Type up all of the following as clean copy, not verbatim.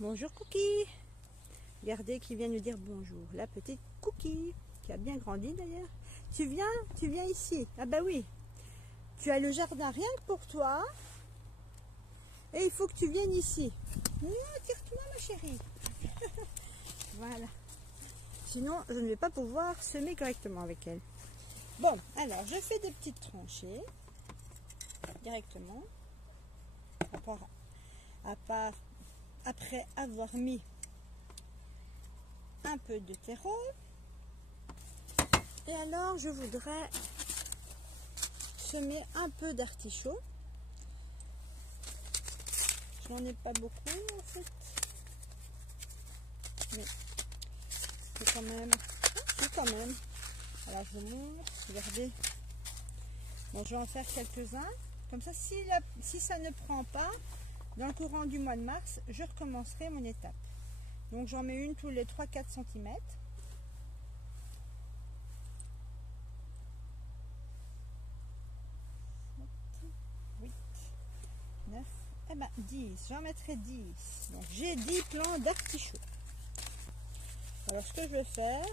Bonjour Cookie. Regardez qui vient nous dire bonjour. La petite Cookie, qui a bien grandi d'ailleurs. Tu viens ici. Ah bah oui. Tu as le jardin rien que pour toi. Et il faut que tu viennes ici. Non, tire-toi ma chérie. Voilà. Sinon, je ne vais pas pouvoir semer correctement avec elle. Bon, alors, je fais des petites tranchées. Directement. Après avoir mis un peu de terreau. Et alors, je voudrais semer un peu d'artichaut. Je n'en ai pas beaucoup en fait. Mais c'est quand même. C'est quand même. Alors je vous montre. Regardez. Bon, je vais en faire quelques-uns. Comme ça, si ça ne prend pas, dans le courant du mois de mars, je recommencerai mon étape. Donc j'en mets une tous les 3-4 cm. 8, 9, eh ben 10. J'en mettrai 10. Donc j'ai 10 plants d'artichaut. Alors ce que je vais faire,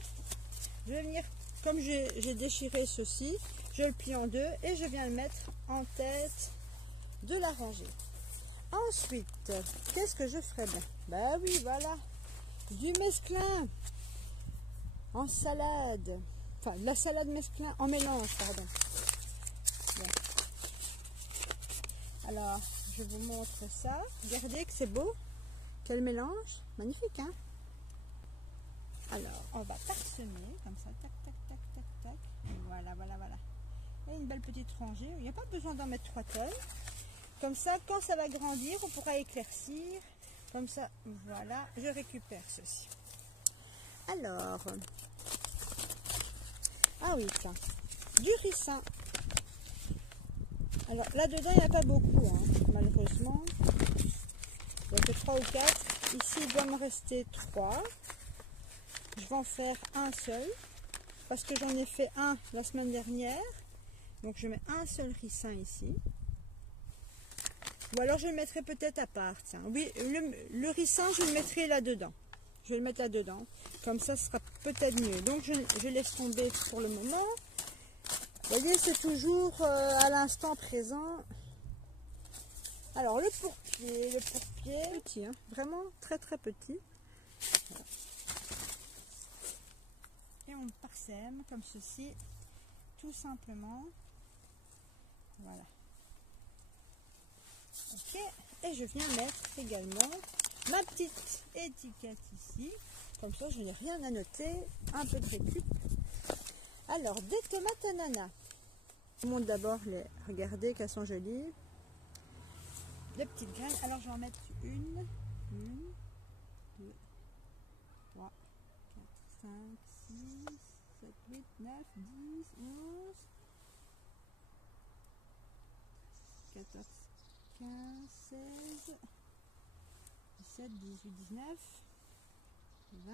je vais venir, comme j'ai déchiré ceci, je le plie en deux et je viens le mettre en tête de la rangée. Ensuite, qu'est-ce que je ferai bien? Ben oui, voilà, du mesclun en salade, enfin de la salade mesclun en mélange, pardon. Bon. Alors, je vous montre ça. Regardez que c'est beau, quel mélange, magnifique, hein? Alors, on va parsemer comme ça, tac, tac, tac, tac, tac. Voilà, voilà, voilà. Et une belle petite rangée. Il n'y a pas besoin d'en mettre 3 tonnes. Comme ça, quand ça va grandir, on pourra éclaircir. Comme ça, voilà, je récupère ceci. Alors, ah oui, tiens, du ricin. Alors, là-dedans, il n'y a pas beaucoup, hein, malheureusement. Il n'y a que 3 ou 4. Ici, il doit me rester 3. Je vais en faire un seul. Parce que j'en ai fait un la semaine dernière. Donc, je mets un seul ricin ici. Ou alors je le mettrai peut-être à part. Tiens. Oui, le ricin, je le mettrai là-dedans. Je vais le mettre là-dedans. Comme ça, ce sera peut-être mieux. Donc, je laisse tomber pour le moment. Vous voyez, c'est toujours à l'instant présent. Alors, le pourpier, petit, hein, vraiment très très petit. Voilà. Et on parsème comme ceci, tout simplement. Voilà. Ok, et je viens mettre également ma petite étiquette ici, comme ça je n'ai rien à noter, un peu de récup. Alors, des tomates ananas. Je vous montre d'abord les, regardez qu'elles sont jolies. Des petites graines, alors je vais en mettre une, 2, 3, 4, 5, 6, 7, 8, 9, 10, 11, 14, 15, 16, 17, 18, 19, 20,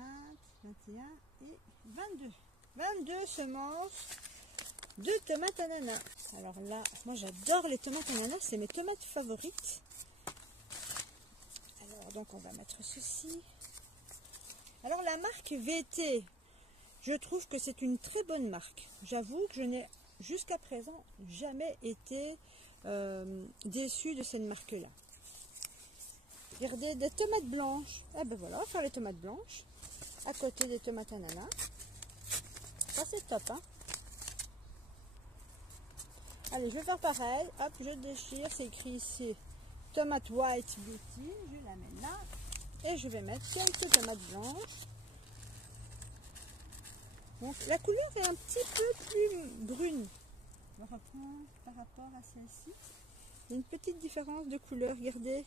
21 et 22. 22 semences de tomates ananas. Alors là, moi j'adore les tomates ananas, c'est mes tomates favorites. Alors donc on va mettre ceci. Alors la marque VT, je trouve que c'est une très bonne marque. J'avoue que je n'ai jusqu'à présent jamais été déçue de cette marque-là. Regardez, des tomates blanches. Eh ben voilà, on va faire les tomates blanches à côté des tomates ananas. Ça c'est top, hein. Allez, je vais faire pareil. Hop, je déchire. C'est écrit ici tomate white beauty. Je la mets là. Et je vais mettre quelques tomates blanches. Donc, la couleur est un petit peu plus brune. On va reprendre par rapport à celle-ci. Il y a une petite différence de couleur. Regardez.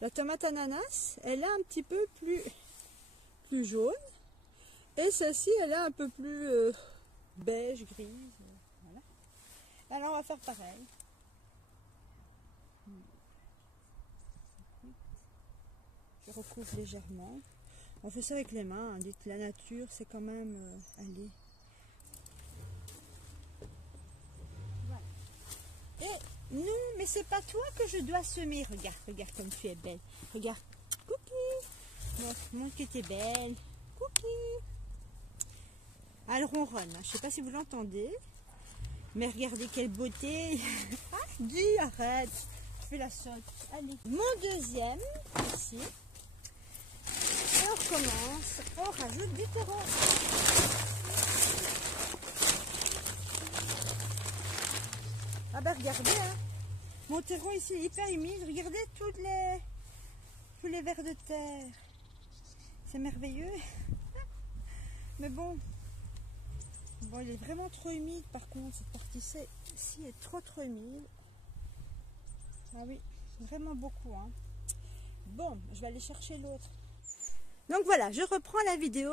La tomate ananas, elle est un petit peu plus jaune. Et celle-ci, elle est un peu plus beige, grise. Voilà. Alors, on va faire pareil. Je recouvre légèrement. On fait ça avec les mains. Hein. Dites, la nature, c'est quand même... allez. Voilà. Et non, mais c'est pas toi que je dois semer. Regarde, regarde comme tu es belle. Regarde. Coucou. montre que t'es belle. Cookie. Elle ronronne, je sais pas si vous l'entendez. Mais regardez quelle beauté. Ah, dis, arrête. Je fais la saute. Allez. Mon deuxième, ici. Et on recommence. On rajoute du terreau. Ah bah regardez, hein. Mon terreau ici est hyper humide. Regardez tous les vers de terre. C'est merveilleux. Mais bon, il est vraiment trop humide par contre. Cette partie-ci est trop humide. Ah oui, vraiment beaucoup, hein. Bon, je vais aller chercher l'autre. Donc voilà, je reprends la vidéo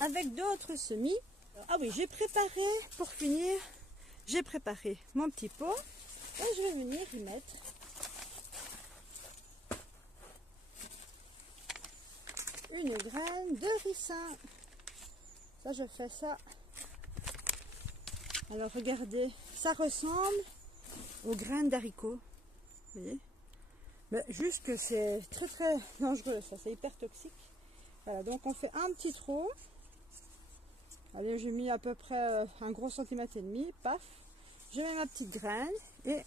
avec d'autres semis. Ah oui, j'ai préparé, pour finir, j'ai préparé mon petit pot. Et je vais venir y mettre une graine de ricin. Ça, je fais ça. Alors regardez, ça ressemble aux graines d'haricots. Vous voyez? Mais juste que c'est très dangereux, ça, c'est hyper toxique. Voilà, donc on fait un petit trou. Allez, j'ai mis à peu près un gros centimètre et demi. Paf, je mets ma petite graine et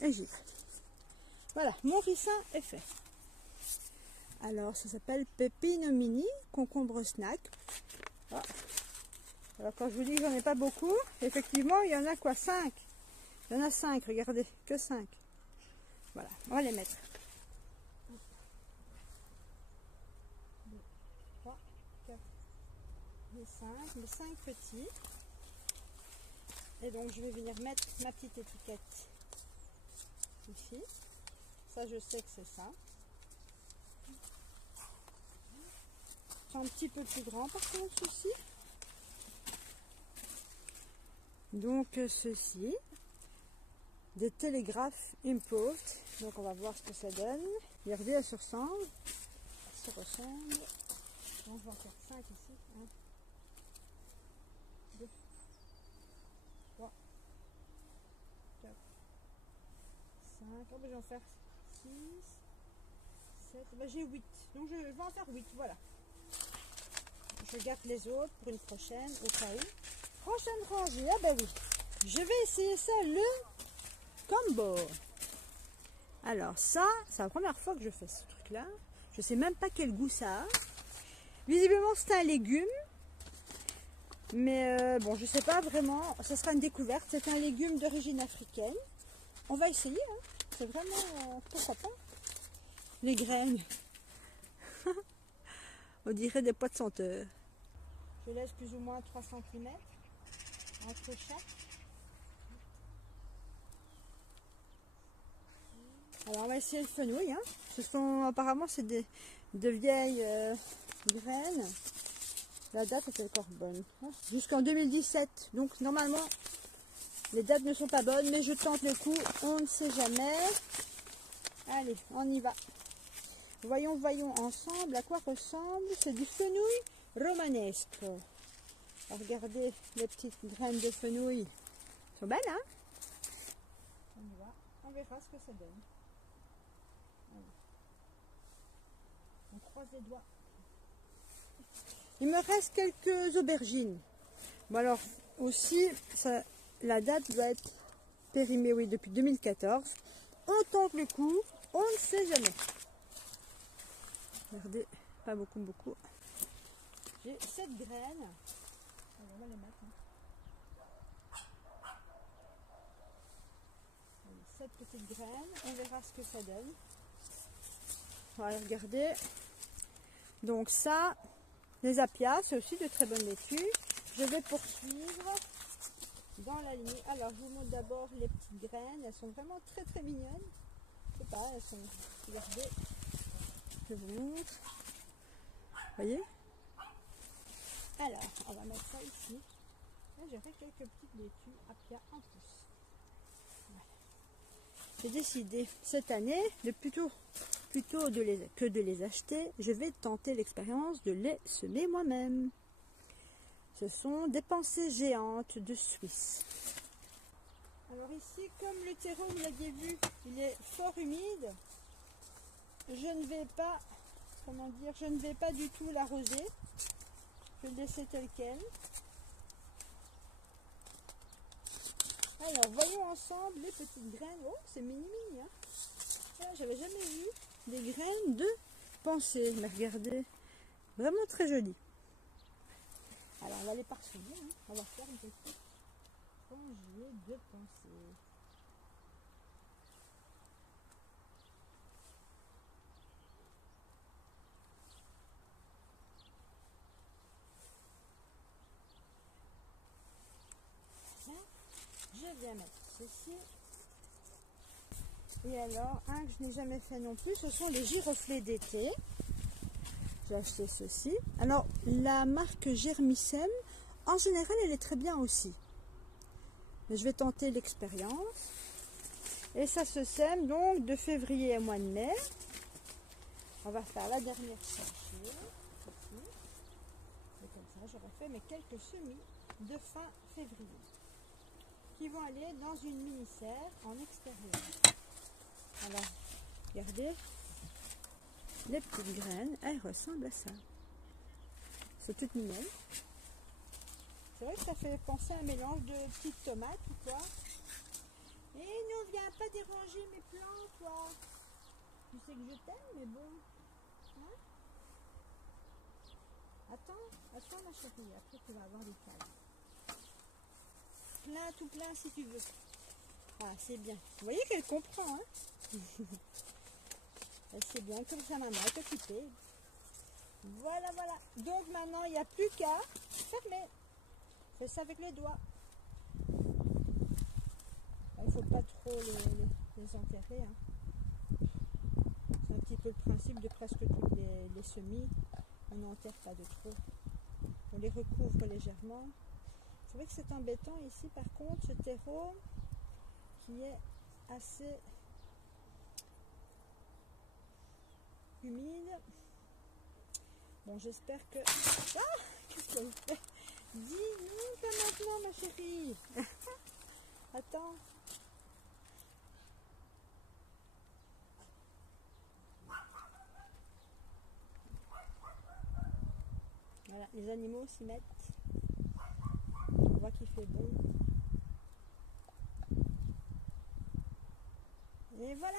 j'y vais. Voilà, mon ricin est fait. Alors, ça s'appelle Pépino Mini, concombre snack. Ah. Alors, quand je vous dis que j'en ai pas beaucoup, effectivement, il y en a quoi? 5. Il y en a 5, regardez, que 5. Voilà, on va les mettre. 2, 3, 4, 5, les 5 petits. Et donc, je vais venir mettre ma petite étiquette ici. Ça, je sais que c'est ça. C'est un petit peu plus grand par contre, ceci. Donc, ceci. Des télégraphes improved. Donc, on va voir ce que ça donne. Regardez, elles se ressemblent. Elles se ressemblent. Donc, je vais en faire 5 ici. 1, 2, 3, 4, 5. Oh, ben, je vais en faire 6, 7. Ben, j'ai 8. Donc, je vais en faire 8. Voilà. Je garde les autres pour une prochaine, au cas où. Prochaine rangée. Ah, ben oui. Je vais essayer ça, le combo. Alors, ça, c'est la première fois que je fais ce truc-là. Je sais même pas quel goût ça a. Visiblement, c'est un légume. Mais bon, je sais pas vraiment. Ce sera une découverte. C'est un légume d'origine africaine. On va essayer. Hein. C'est vraiment... pourquoi pas. Les graines. On dirait des pois de senteur. Je laisse plus ou moins 3 cm entre chaque. Alors on va essayer le fenouil. Hein. Ce sont apparemment c'est de vieilles graines. La date est encore bonne. Jusqu'en 2017. Donc normalement les dates ne sont pas bonnes, mais je tente le coup. On ne sait jamais. Allez, on y va. Voyons ensemble à quoi ressemble. C'est du fenouil romanesque. Alors, regardez les petites graines de fenouil. Elles sont belles, hein? On verra ce que ça donne. Allez. On croise les doigts. Il me reste quelques aubergines. Bon alors, aussi, ça, la date doit être périmée, oui, depuis 2014. On tente le coup, on ne sait jamais. Regardez, pas beaucoup. J'ai 7 graines. Alors, on va les mettre. Hein. Allez, 7 petites graines. On verra ce que ça donne. Voilà, regardez. Donc ça, les apias, c'est aussi de très bonnes laitues. Je vais poursuivre dans la lignée. Alors, je vous montre d'abord les petites graines. Elles sont vraiment très mignonnes. Je sais pas, elles sont... Regardez. Je vous montre. Vous voyez? Alors, on va mettre ça ici. Là, j'aurai quelques petites laitues apia en plus. Voilà. J'ai décidé cette année de plutôt que de les acheter, je vais tenter l'expérience de les semer moi-même. Ce sont des pensées géantes de Suisse. Alors ici, comme le terreau, vous l'aviez vu, il est fort humide. Je ne vais pas comment dire, je ne vais pas du tout l'arroser. Je vais le laisser tel quel. Alors, voyons ensemble les petites graines. Oh, c'est mini mini, hein. Voilà, j'avais jamais vu des graines de pensée. Mais regardez, vraiment très joli. Alors, on va les parsemer, hein. On va faire une petite rangée de pensée. Je viens mettre ceci. Et alors, un que je n'ai jamais fait non plus, ce sont les giroflées d'été. J'ai acheté ceci. Alors, la marque Germisem, en général, elle est très bien aussi. Mais je vais tenter l'expérience. Et ça se sème donc de février à mois de mai. On va faire la dernière chargée. Ici. Et comme ça, j'aurai fait mes quelques semis de fin février, qui vont aller dans une mini-serre en extérieur. Alors, regardez, les petites graines, elles ressemblent à ça. C'est toutes mignonnes. C'est vrai que ça fait penser à un mélange de petites tomates ou quoi. Et ne viens pas déranger mes plants, toi. Tu sais que je t'aime, mais bon. Hein? Attends ma chérie, après tu vas avoir des cailles. Plein, tout plein si tu veux. Ah, c'est bien. Vous voyez qu'elle comprend, hein. C'est bien, comme ça maman est occupée. Voilà, voilà. Donc maintenant, il n'y a plus qu'à fermer. Fais ça avec les doigts. Il ne faut pas trop les enterrer, hein. C'est un petit peu le principe de presque tous les semis. On n'enterre pas de trop. On les recouvre légèrement. C'est vrai que c'est embêtant ici, par contre, ce terreau qui est assez humide. Bon, j'espère que... Ah, qu'est-ce qu'elle fait? Dis non, pas maintenant, ma chérie. Attends. Voilà, les animaux s'y mettent. On voit qu'il fait bon. Et voilà.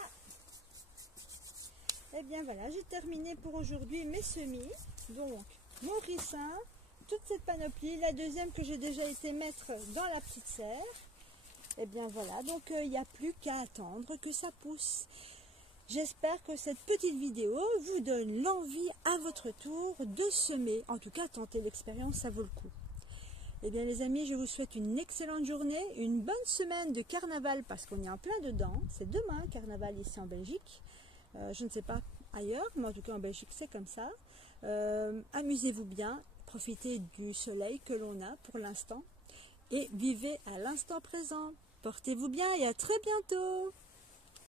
Et bien voilà, j'ai terminé pour aujourd'hui mes semis. Donc, mon ricin, toute cette panoplie, la deuxième que j'ai déjà été mettre dans la petite serre. Et bien voilà, donc il n'y a plus qu'à attendre que ça pousse. J'espère que cette petite vidéo vous donne l'envie à votre tour de semer. En tout cas, tenter l'expérience, ça vaut le coup. Eh bien les amis, je vous souhaite une excellente journée, une bonne semaine de carnaval parce qu'on est en plein dedans. C'est demain, carnaval ici en Belgique. Je ne sais pas ailleurs, mais en tout cas en Belgique c'est comme ça. Amusez-vous bien, profitez du soleil que l'on a pour l'instant et vivez à l'instant présent. Portez-vous bien et à très bientôt.